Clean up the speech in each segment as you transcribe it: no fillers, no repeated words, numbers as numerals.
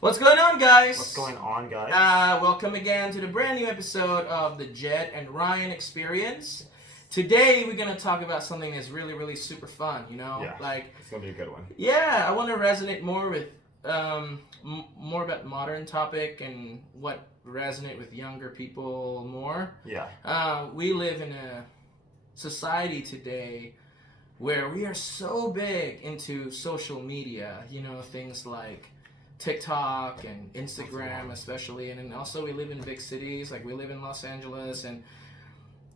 What's going on, guys? What's going on, guys? Welcome again to the brand new episode of the Jed and Ryan Experience. Today, we're going to talk about something that's really, really super fun, Yeah, Like, it's going to be a good one. yeah, I want to resonate more with, more about modern topic and what resonate with younger people more. Yeah. We live in a society today where we are so big into social media, things like TikTok and Instagram especially, and then also we live in big cities, like we live in Los Angeles, and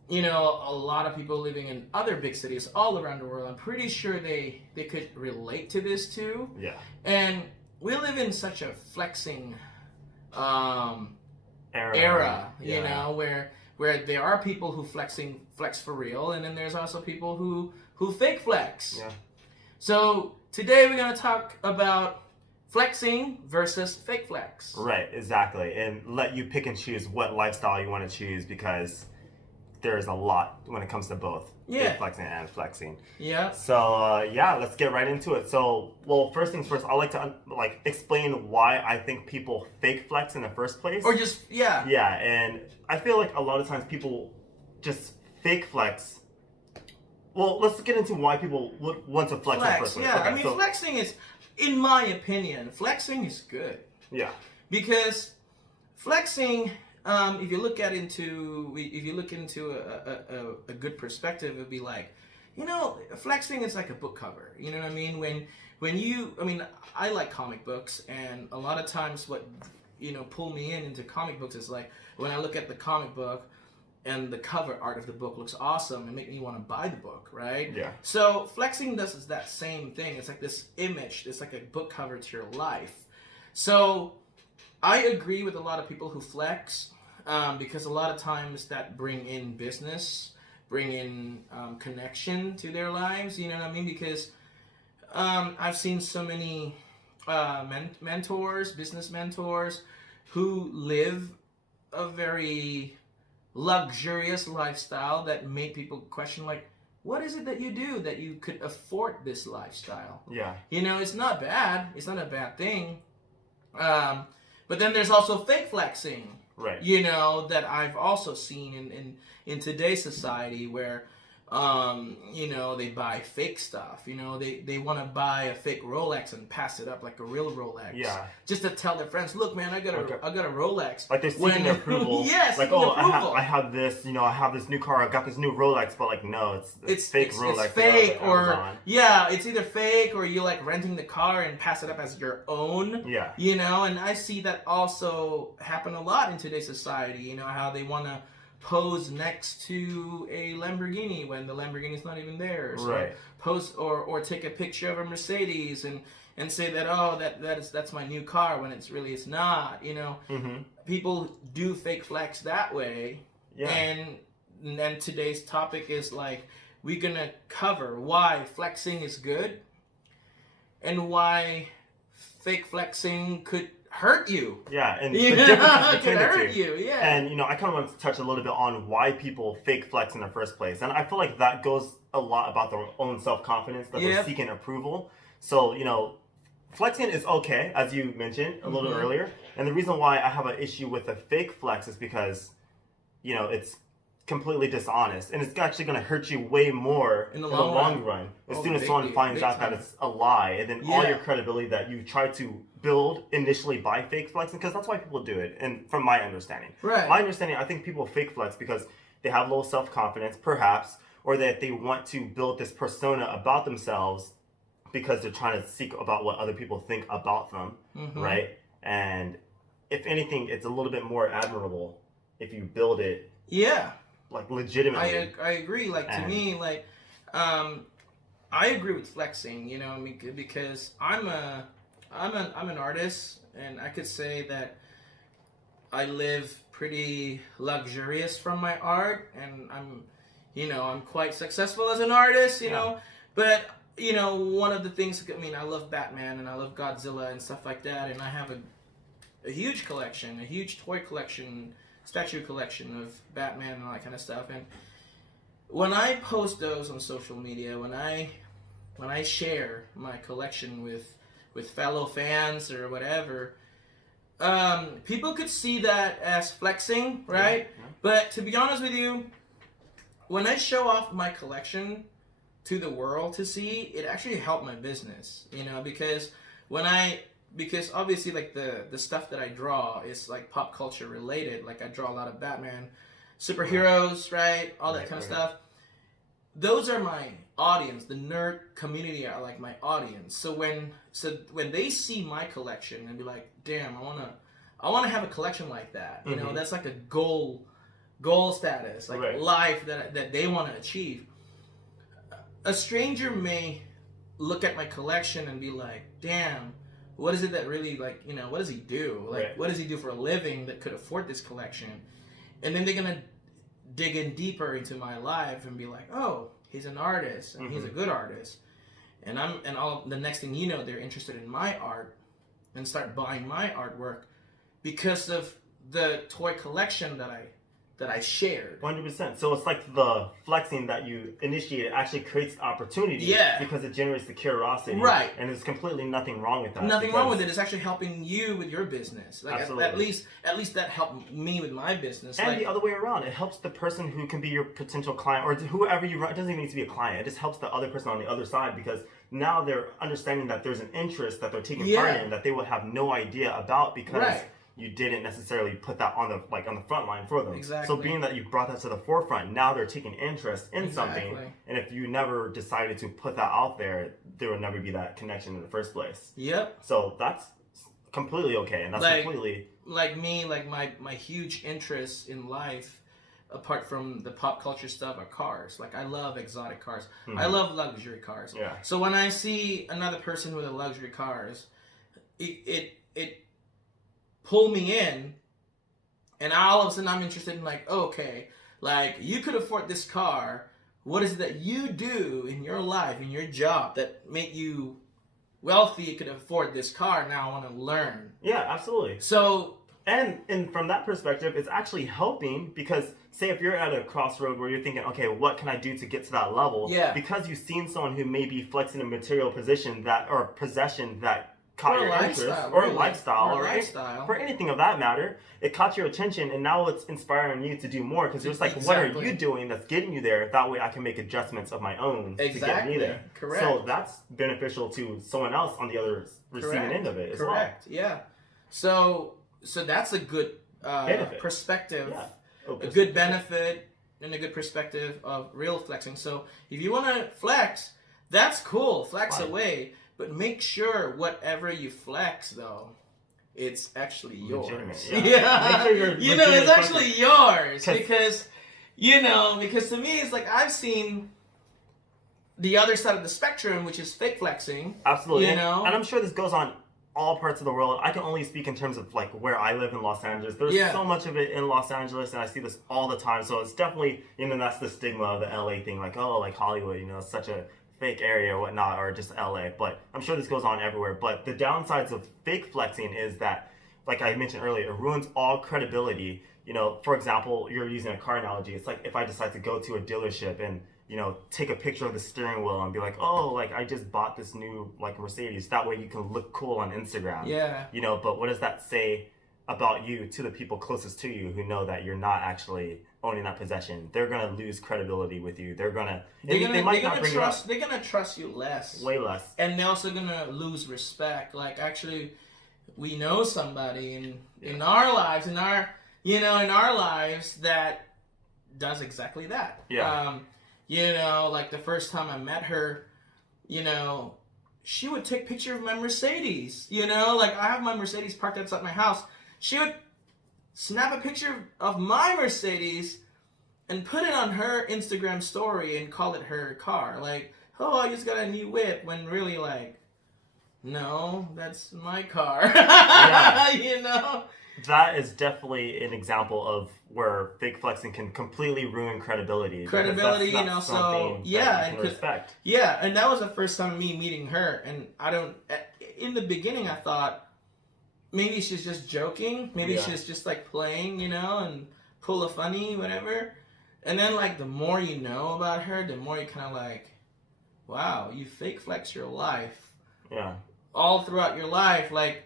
a lot of people living in other big cities all around the world. I'm pretty sure they could relate to this too. Yeah. And we live in such a flexing Era. where there are people who flex for real, and then there's also people who fake flex. Yeah. So today we're gonna talk about flexing versus fake flex. Right, exactly. And let you pick and choose what lifestyle you want to choose, because there's a lot when it comes to both. Yeah. Fake flexing and flexing. Yeah. So, let's get right into it. So, well, first things first, I'd like to explain why I think people fake flex in the first place. Or just, yeah. Yeah, and I feel like a lot of times people just fake flex. Well, let's get into why people would want to flex in the first place. Yeah, Okay, flexing is, in my opinion, flexing is good. Yeah. Because flexing, if you look into a good perspective, it would be like, flexing is like a book cover. You know what I mean? I like comic books, and a lot of times what pull me into comic books is like when I look at the comic book and the cover art of the book looks awesome and make me want to buy the book, right? Yeah. So flexing does that same thing. It's like this image. It's like a book cover to your life. So I agree with a lot of people who flex because a lot of times that bring in business, bring in connection to their lives. You know what I mean? Because I've seen so many business mentors, who live a very luxurious lifestyle that make people question, like, what is it that you do that you could afford this lifestyle? Yeah. It's not bad. It's not a bad thing. But then there's also fake flexing. Right. That I've also seen in today's society where they buy fake stuff. They want to buy a fake Rolex and pass it up like a real Rolex. Yeah. Just to tell their friends, look, man, I got a Rolex. Like they're seeking approval. Yes. Like, approval. I have this. I have this new car. I got this new Rolex, but like, no, it's fake Rolex. It's fake, or it's either fake or you like renting the car and pass it up as your own. Yeah. And I see that also happen a lot in today's society. How they want to pose next to a Lamborghini when the Lamborghini's not even theirs. Right. Pose or take a picture of a Mercedes and say that that's my new car when it's not. Mm-hmm. People do fake flex that way. Yeah. And today's topic is like, we're gonna cover why flexing is good and why fake flexing could hurt you. Yeah, and the difference between the two. Hurt you, yeah. And I kind of want to touch a little bit on why people fake flex in the first place. And I feel like that goes a lot about their own self-confidence, that they're seeking approval. So, flexing is okay, as you mentioned a little earlier. And the reason why I have an issue with the fake flex is because, it's completely dishonest, and it's actually going to hurt you way more in the long run. As soon as someone finds out that it's a lie, and then all your credibility that you try to build initially by fake flexing, because that's why people do it. And from my understanding, my understanding, I think people fake flex because they have low self-confidence, perhaps, or that they want to build this persona about themselves because they're trying to seek about what other people think about them, right? And if anything, it's a little bit more admirable if you build it. Yeah. Like legitimately. I agree. Like, to me, like, I agree with flexing, because I'm an artist, and I could say that I live pretty luxurious from my art, and I'm quite successful as an artist, but one of the things, I love Batman and I love Godzilla and stuff like that, and I have a huge collection, a huge toy collection, statue collection of Batman and all that kind of stuff. And when I post those on social media, when I share my collection with fellow fans or whatever, People could see that as flexing, right? Yeah. But to be honest with you, when I show off my collection to the world to see, it actually helped my business, because because obviously like the stuff that I draw is like pop culture related. Like I draw a lot of Batman, superheroes, right? All that kind of stuff. Those are my audience. The nerd community are like my audience. So when they see my collection and be like, damn, I wanna have a collection like that. That's like a goal status, like life that they want to achieve. A stranger may look at my collection and be like, damn, what is it that really, like, what does he do? Like, what does he do for a living that could afford this collection? And then they're going to dig in deeper into my life and be like, oh, he's an artist and he's a good artist. And the next thing you know, they're interested in my art and start buying my artwork because of the toy collection that I shared. 100%. So it's like the flexing that you initiated actually creates opportunity. Yeah. Because it generates the curiosity. Right. And there's completely nothing wrong with that. Nothing wrong with it. It's actually helping you with your business. Like absolutely. At least that helped me with my business. And the other way around. It helps the person who can be your potential client or whoever you run. It doesn't even need to be a client. It just helps the other person on the other side because now they're understanding that there's an interest that they're taking part in that they would have no idea about because you didn't necessarily put that on the front line for them. Exactly. So being that you brought that to the forefront, now they're taking interest in something. And if you never decided to put that out there would never be that connection in the first place. Yep. So that's completely okay, and that's completely like me. Like my huge interest in life, apart from the pop culture stuff, are cars. Like I love exotic cars. I love luxury cars. Yeah. So when I see another person with a luxury cars, it pull me in, and all of a sudden I'm interested in like, okay, like you could afford this car. What is it that you do in your life, in your job, that make you wealthy? You could afford this car. Now I want to learn. Yeah, absolutely. So and from that perspective, it's actually helping because say if you're at a crossroad where you're thinking, okay, what can I do to get to that level? Yeah. Because you've seen someone who may be flexing a material possession that caught your interest, or lifestyle, for anything of that matter, it caught your attention, and now it's inspiring you to do more because it's like, what are you doing that's getting you there? That way I can make adjustments of my own to get me there. Correct. So that's beneficial to someone else on the other receiving end of it as well. Yeah. So that's a good perspective, a good benefit, and a good perspective of real flexing. So if you want to flex, that's cool. Flex away. But make sure whatever you flex, though, it's actually yours. Yeah. Make sure it's actually yours because to me it's like I've seen the other side of the spectrum, which is fake flexing. Absolutely. And I'm sure this goes on all parts of the world. I can only speak in terms of like where I live in Los Angeles. There's so much of it in Los Angeles, and I see this all the time. So it's definitely, that's the stigma of the LA thing, like, oh, like Hollywood, it's such a fake area or whatnot, or just LA, but I'm sure this goes on everywhere. But the downsides of fake flexing is that, like I mentioned earlier, it ruins all credibility. For example, you're using a car analogy. It's like if I decide to go to a dealership and take a picture of the steering wheel and be like, oh, like I just bought this new like Mercedes. That way you can look cool on Instagram. Yeah. But what does that say about you to the people closest to you who know that you're not actually owning that possession? They're gonna lose credibility with you. They're gonna trust you less. Way less. And they're also gonna lose respect. Like actually, we know somebody in our lives, in our lives that does exactly that. Yeah. Like the first time I met her, she would take pictures of my Mercedes. Like I have my Mercedes parked outside my house. She would snap a picture of my Mercedes and put it on her Instagram story and call it her car. Like, oh, I just got a new whip, when really, like, no, that's my car. That is definitely an example of where fake flexing can completely ruin credibility. Respect. Yeah, and that was the first time me meeting her, and in the beginning I thought, maybe she's just joking. Maybe she's just like playing, and pull a funny, whatever. And then like the more you know about her, the more you kind of like, wow, you fake flex your life. Yeah. All throughout your life. Like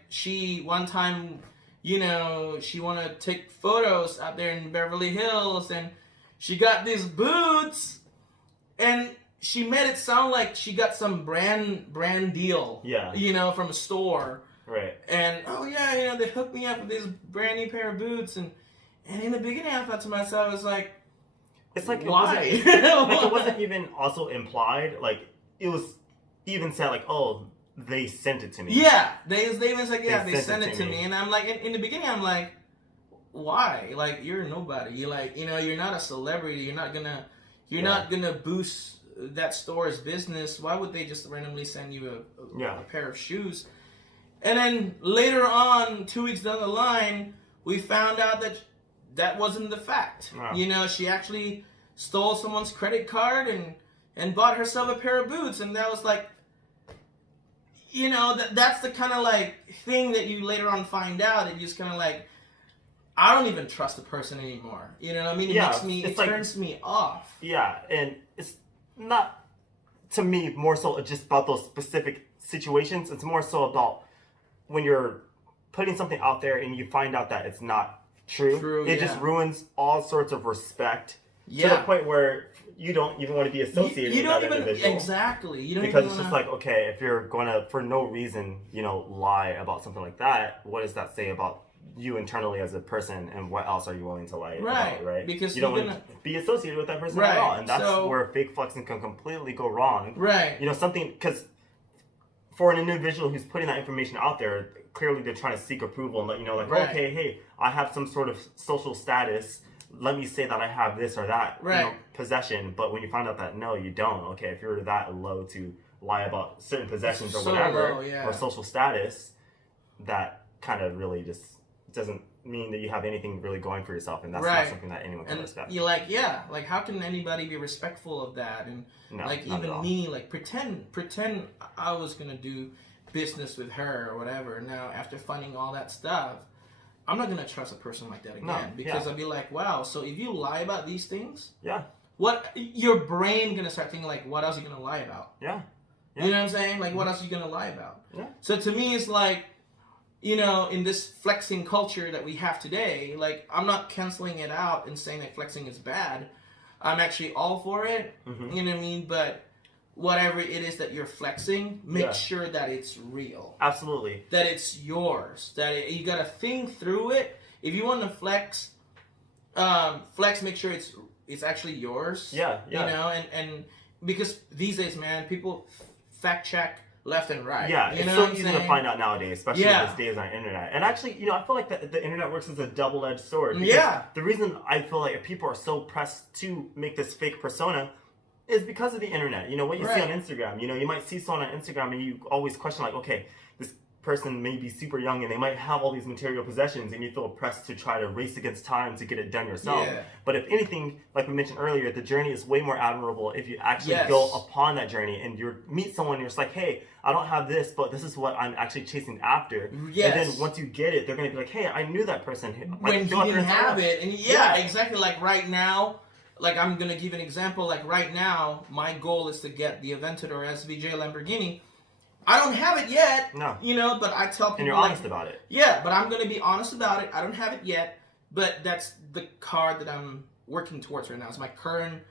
one time you know, she want to take photos out there in Beverly Hills, and she got these boots, and she made it sound like she got some brand deal, Yeah. you know, from a store. Right. And, oh yeah, you know, they hooked me up with this brand new pair of boots, and in the beginning I thought to myself, I was like, it's like, why? It wasn't even also implied, like, it was even said, like, oh, they sent it to me. Yeah, they was like, yeah, they sent it to me. me. And I'm like, in the beginning, I'm like, why? Like, you're nobody. You're like, you know, you're not a celebrity. You're not gonna boost that store's business. Why would they just randomly send you a pair of shoes? And then later on, 2 weeks down the line, we found out that wasn't the fact. Wow. You know, she actually stole someone's credit card and bought herself a pair of boots, and that was like, you know, that's the kind of like thing that you later on find out, and you just kind of like, I don't even trust the person anymore. You know what I mean? It turns me off. Yeah, and it's not, to me, more so just about those specific situations. It's more so about when you're putting something out there and you find out that it's not true. It just ruins all sorts of respect to the point where you don't even want to be associated with that individual. Exactly. You don't because even it's just like, okay, if you're going to, for no reason, you know, lie about something like that, what does that say about you internally as a person, and what else are you willing to lie about, right? Because you don't want to be associated with that person at all. And that's where fake flexing can completely go wrong. Right. You know, something, because for an individual who's putting that information out there, clearly they're trying to seek approval and let you know, like, okay, hey, I have some sort of social status. Let me say that I have this or that you know, possession. But when you find out that no, you don't. Okay, if you're that low to lie about certain possessions or whatever, or social status, that kind of really just doesn't mean that you have anything really going for yourself, and that's not something that anyone can respect. You're like, like, how can anybody be respectful of that? And like, even me, like, pretend I was gonna do business with her or whatever. Now, after finding all that stuff, I'm not gonna trust a person like that again, because I'll be like, wow. So if you lie about these things, what your brain gonna start thinking, like, what else are you gonna lie about? You know what I'm saying? Like, what else are you gonna lie about? So to me, it's like, you know, in this flexing culture that we have today, like, I'm not canceling it out and saying that flexing is bad. I'm actually all for it. You know what I mean? But whatever it is that you're flexing, make sure that it's real. Absolutely. That it's yours. That you gotta think through it. If you want to flex, make sure it's actually yours. You know, and because these days, man, people fact check left and right. It's so easy to find out nowadays, especially in these days on the internet. And actually, you know, I feel like the internet works as a double-edged sword. The reason I feel like people are so pressed to make this fake persona is because of the internet. You know, what you see on Instagram. You know, you might see someone on Instagram and you always question, like, okay, this person may be super young and they might have all these material possessions, and you feel pressed to try to race against time to get it done yourself. But if anything, like we mentioned earlier, the journey is way more admirable if you actually go upon that journey and you meet someone and you're just like, hey, I don't have this, but this is what I'm actually chasing after. And then once you get it, they're going to be like, hey, I knew that person. When he didn't have it. And exactly. Like right now, like, I'm going to give an example. Like right now, my goal is to get the Aventador SVJ Lamborghini. I don't have it yet. You know, but I tell people. And you're honest about it. But I'm going to be honest about it. I don't have it yet, but that's the car that I'm working towards right now. It's my current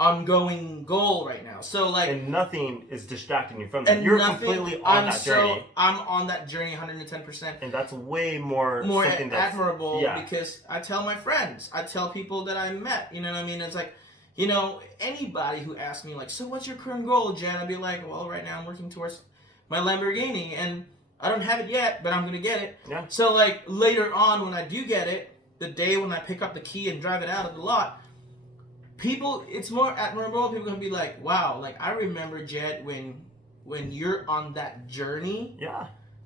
ongoing goal right now. So, like. And nothing is distracting you from that. You're completely on that journey. I'm on that journey 110%. And that's way more something that's admirable because I tell my friends, I tell people that I met, you know what I mean? It's like, you know, anybody who asks me, like, so what's your current goal, Jen? I'd be like, well, right now I'm working towards my Lamborghini, and I don't have it yet, but I'm gonna get it. So, like, later on when I do get it, the day when I pick up the key and drive it out of the lot, people, it's more admirable. People are gonna be like, wow, like, I remember, Jed, when you're on that journey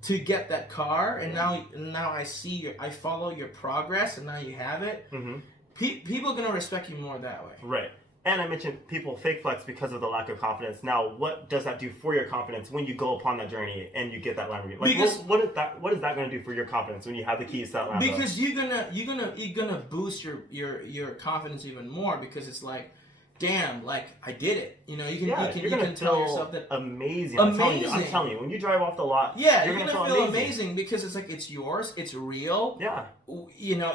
to get that car, and now I see I follow your progress, and now you have it. People are gonna respect you more that way. Right. And I mentioned people fake flex because of the lack of confidence. Now, what does that do for your confidence when you go upon that journey and you get that Lamborghini? Like, because, what is that going to do for your confidence when you have the keys to that Lamborghini? Because you're gonna boost your confidence even more, because it's like, damn, like I did it. You know, you you're can gonna tell feel yourself that amazing. amazing. I'm telling you, when you drive off the lot, yeah, you're you're gonna gonna feel feel amazing because it's like it's yours, it's real. Yeah. You know,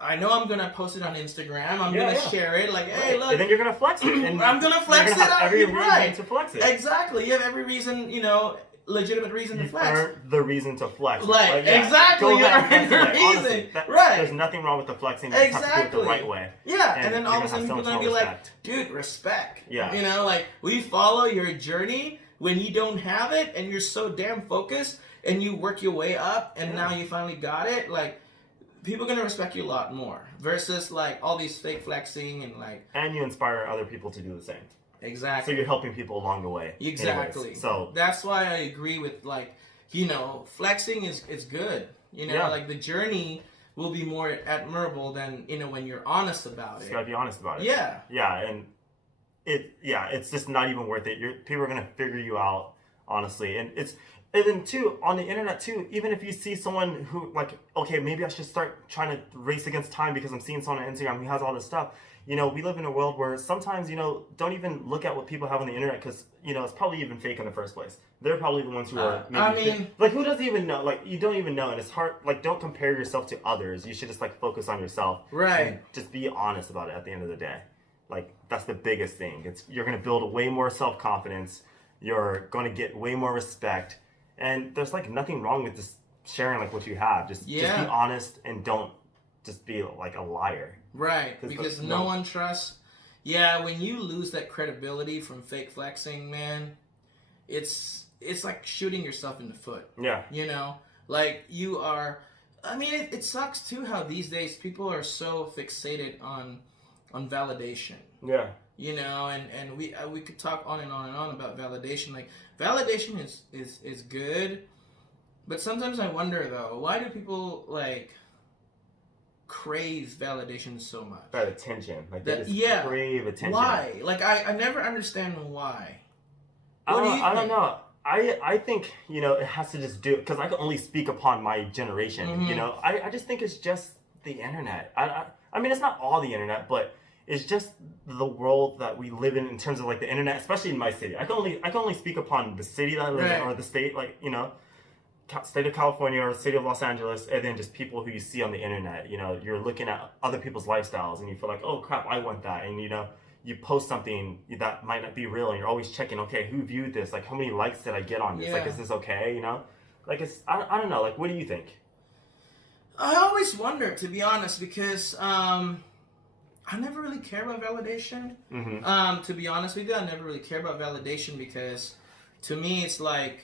I know I'm gonna post it on Instagram. I'm gonna share it. Like, hey, look. And then you're gonna flex it. And I'm gonna flex you're gonna have every reason to flex it. Exactly. You have every reason. You know, legitimate reason to flex. Earned the reason to flex. Like, exactly. You earned the reason. Honestly, right. There's nothing wrong with the flexing. You just have to do it the right way. Yeah. And then all of a sudden people are gonna be respect. like, dude, respect. Yeah. You know, like we follow your journey when you don't have it and you're so damn focused and you work your way up and now you finally got it. Like, people are gonna respect you a lot more versus like all these fake flexing and like. And you inspire other people to do the same. Exactly. So you're helping people along the way. Exactly. Anyways, so that's why I agree with like, you know, flexing is good. You know, like the journey will be more admirable than, you know, when you're honest about it. You gotta be honest about it. Yeah. Yeah, and it's just not even worth it. People are gonna figure you out, honestly, and then too on the internet too. Even if you see someone who like, okay, maybe I should start trying to race against time because I'm seeing someone on Instagram who has all this stuff. You know, we live in a world where sometimes, you know, don't even look at what people have on the internet because, you know, it's probably even fake in the first place. They're probably the ones who are maybe like, who doesn't even know? Like, you don't even know, and it's hard. Like, don't compare yourself to others. You should just like focus on yourself. Right. And just be honest about it at the end of the day. Like, that's the biggest thing. You're gonna build way more self-confidence. You're gonna get way more respect, and there's like nothing wrong with just sharing like what you have. Just be honest and don't just be like a liar. Right, because no one trusts. Yeah, when you lose that credibility from fake flexing, man, it's like shooting yourself in the foot. Yeah. You know, like you are. I mean, it sucks too how these days people are so fixated on validation. Yeah. You know, and we could talk on and on and on about validation. Like validation is good, but sometimes I wonder though, why do people like crave validation so much? That attention. Like they just crave attention. Why? Like I never understand why. I don't know. I think, you know, it has to just do it because I can only speak upon my generation. Mm-hmm. You know, I just think it's just the internet. I mean, it's not all the internet, but it's just the world that we live in terms of like the internet, especially in my city. I can only speak upon the city that I live in or the state, like, you know, state of California or city of Los Angeles, and then just people who you see on the internet. You know, you're looking at other people's lifestyles and you feel like, oh crap, I want that. And you know, you post something that might not be real and you're always checking, okay, who viewed this? Like, how many likes did I get on this? Like, is this okay? You know, like I don't know. Like, what do you think? I always wonder, to be honest, because I never really care about validation. Mm-hmm. To be honest with you, I never really care about validation because to me it's like,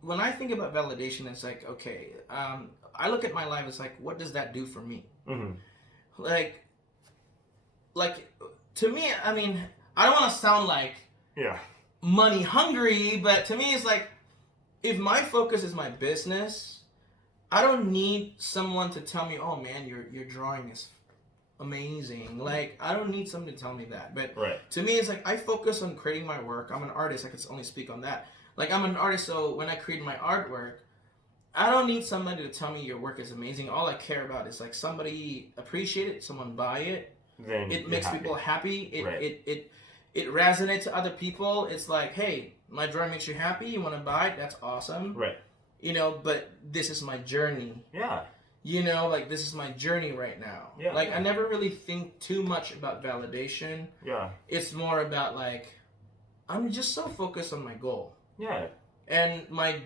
when I think about validation, it's like, okay, I look at my life, it's like, what does that do for me? Mm-hmm. Like to me, I mean, I don't want to sound like money hungry, but to me it's like, if my focus is my business, I don't need someone to tell me, oh man, your drawing is amazing. Like, I don't need someone to tell me that. But to me, it's like, I focus on creating my work. I'm an artist. I can only speak on that. Like, I'm an artist, so when I create my artwork, I don't need somebody to tell me your work is amazing. All I care about is like somebody appreciate it, someone buy it. Then it makes people happy. It resonates to other people. It's like, hey, my drawing makes you happy. You want to buy it? That's awesome. Right. You know, but this is my journey. Yeah. You know, like, this is my journey right now. Yeah. Like, I never really think too much about validation. Yeah. It's more about, like, I'm just so focused on my goal. Yeah. And my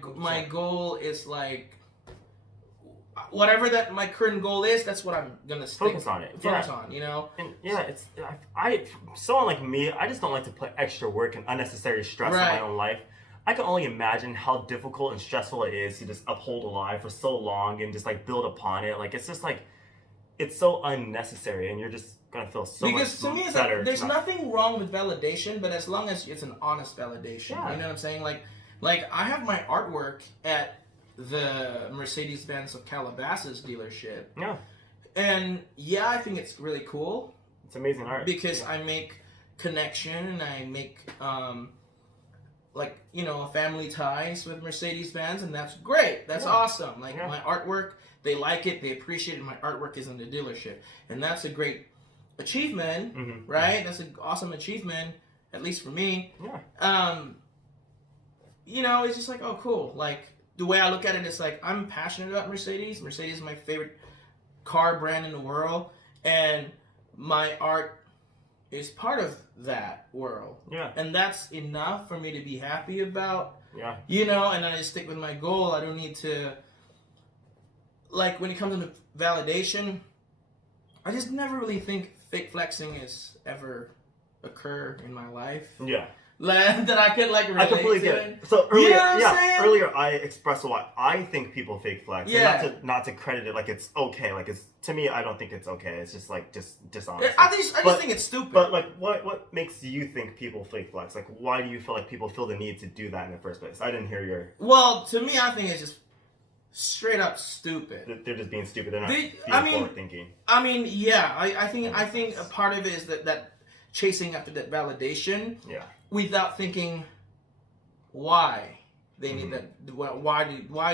goal is, like, whatever that my current goal is, that's what I'm going to focus on it. Focus on, you know? And it's, someone like me, I just don't like to put extra work and unnecessary stress in my own life. I can only imagine how difficult and stressful it is to just uphold a lie for so long and just like build upon it. Like, it's just like, it's so unnecessary, and you're just gonna feel so much better. Because to me, it's like, there's nothing wrong with validation, but as long as it's an honest validation, you know what I'm saying? Like I have my artwork at the Mercedes-Benz of Calabasas dealership. Yeah. And I think it's really cool. It's amazing art. Because I make connection and I make like, you know, family ties with Mercedes-Benz, and that's great. That's awesome. Like, my artwork, they like it, they appreciate it. My artwork is in the dealership, and that's a great achievement, right? That's an awesome achievement, at least for me. Yeah. You know, it's just like, oh, cool. Like, the way I look at it is like, I'm passionate about Mercedes. Mercedes is my favorite car brand in the world, and my art is part of that world. Yeah. And that's enough for me to be happy about. Yeah. You know, and I just stick with my goal. I don't need to, like, when it comes to validation, I just never really think fake flexing is ever occur in my life. Yeah. That I could like relate I completely to get it. it. So earlier, You know what I'm saying? earlier I expressed why I think people fake flex. Yeah. And not to credit it like it's okay. Like it's to me, I don't think it's okay. It's just like dishonest. I just think it's stupid. But like, what makes you think people fake flex? Like, why do you feel like people feel the need to do that in the first place? I didn't hear your. Well, to me, I think it's just straight up stupid. They're just being stupid. They're not being forward thinking. I mean, yeah. I think a part of it is that chasing after that validation. Yeah. Without thinking why they need that. Why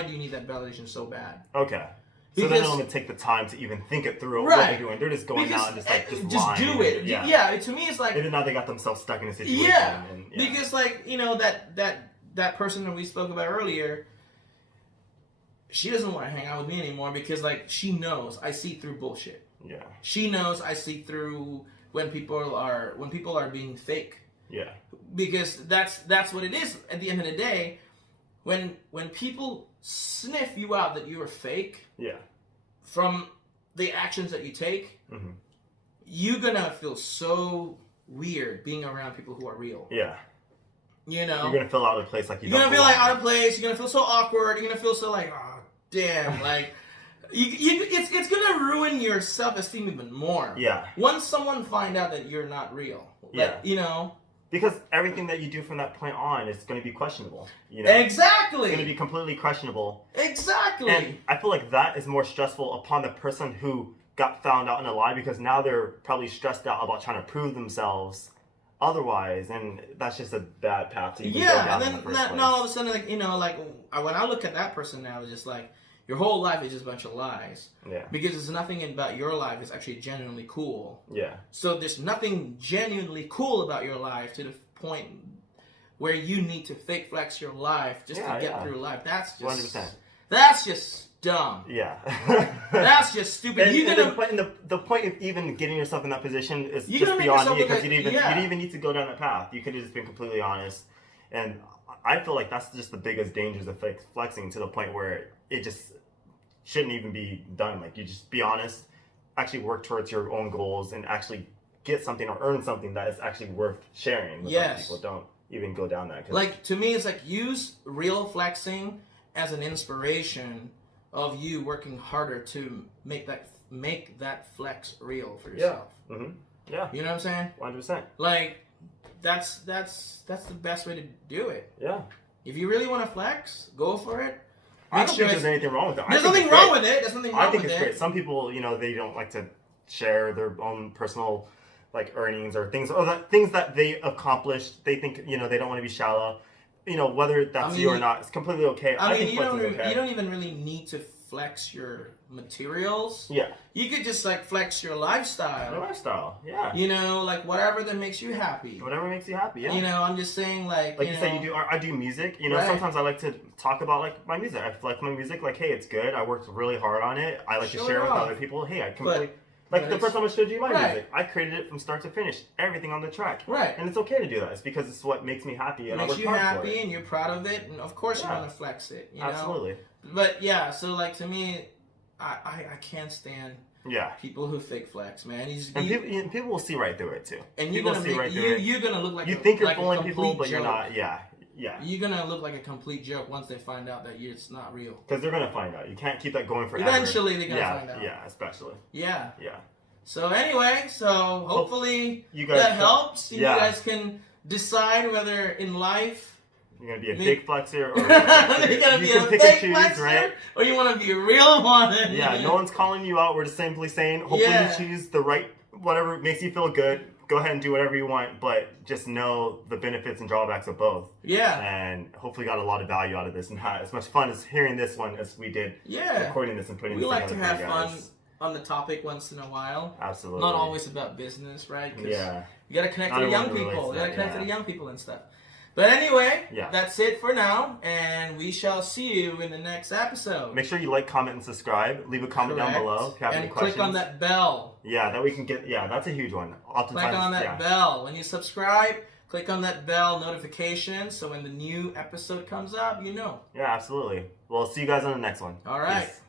do you need that validation so bad? Okay. So they don't even take the time to even think it through right. what they're doing. They're just going out and just lying. Do it. Yeah. To me, it's like maybe now they got themselves stuck in a situation. Yeah. And, because like you know that person that we spoke about earlier, she doesn't want to hang out with me anymore because like she knows I see through bullshit. Yeah. She knows I see through when people are being fake. Yeah. Because that's what it is at the end of the day. When people sniff you out that you are fake, yeah, from the actions that you take, you're gonna feel so weird being around people who are real. Yeah. You know? You're gonna feel out of place like you're gonna feel like out of place, you're gonna feel so awkward, you're gonna feel so like, oh damn, like it's gonna ruin your self-esteem even more. Yeah. Once someone find out that you're not real. Like, you know. Because everything that you do from that point on is going to be questionable. You know? Exactly. It's going to be completely questionable. Exactly. And I feel like that is more stressful upon the person who got found out in a lie because now they're probably stressed out about trying to prove themselves otherwise, and that's just a bad path to even go down in the first place. Now all of a sudden, like, you know, like when I look at that person now, it's just like your whole life is just a bunch of lies. Yeah. Because there's nothing about your life that's actually genuinely cool. Yeah. So there's nothing genuinely cool about your life to the point where you need to fake flex your life just to get through life. That's just 100%. That's just dumb. Yeah. That's just stupid. The point of even getting yourself in that position is just beyond me because you didn't even need to go down that path. You could have just been completely honest. And I feel like that's just the biggest dangers of fake flexing to the point where it just shouldn't even be done. Like, you just be honest, actually work towards your own goals, and actually get something or earn something that is actually worth sharing with other people. Don't even go down that. Like, to me, it's like use real flexing as an inspiration of you working harder to make that flex real for yourself. Yeah. Mm-hmm. Yeah. You know what I'm saying? 100%. Like, that's the best way to do it. Yeah. If you really want to flex, go for it. I don't think there's anything wrong with it. There's nothing wrong with it. There's nothing wrong with it. I think it's great. Some people, you know, they don't like to share their own personal, like, earnings or things that they accomplished. They think, you know, they don't want to be shallow. You know, whether that's you or not, it's completely okay. I think flexing is okay. You don't even really need to flex your materials. Yeah. You could just, like, flex your lifestyle. Your lifestyle, yeah. You know, like, whatever that makes you happy. Whatever makes you happy, yeah. You know, I'm just saying, like you said, I do music. You know, sometimes I like to talk about, like, my music. I flex my music, like, hey, it's good. I worked really hard on it. I like to share it with other people. Hey, I completely... Like the first time I showed you my music, I created it from start to finish, everything on the track. Right. And it's okay to do that. It's because it's what makes me happy, and it makes you happy, and you're proud of it, and of course you want to flex it. You know? Absolutely. But yeah, so like to me, I can't stand people who fake flex, man. People will see right through it too. And you're gonna look like you think you're fooling people, but you're not. Yeah. Yeah. You're gonna look like a complete joke once they find out that it's not real. Because they're gonna find out. You can't keep that going forever. Eventually, they're gonna find out. Yeah, especially. Yeah. Yeah. So anyway, hopefully that helps. You guys can decide whether in life you're gonna be a fake flexer or you're gonna be a fake flexer, right? Or you want to be a real one. Yeah. No one's calling you out. We're just simply saying, hopefully you choose the right whatever makes you feel good. Go ahead and do whatever you want, but just know the benefits and drawbacks of both. Yeah. And hopefully got a lot of value out of this and had as much fun as hearing this one as we did recording this and putting this together. We like to have fun on the topic once in a while. Absolutely. Not always about business, right? 'Cause Yeah. you gotta connect Not to the young everyone people. relates You to gotta that, connect to yeah. the young people and stuff. But anyway, Yeah. that's it for now, and we shall see you in the next episode. Make sure you like, comment, and subscribe. Leave a comment down Correct. below if you have any And questions. click on that bell. Yeah, that we can get. Yeah, that's a huge one. Oftentimes, Click on that bell. When you subscribe, click on that bell notification so when the new episode comes up, you know. Yeah, absolutely. Well, see you guys on the next one. All right. Peace.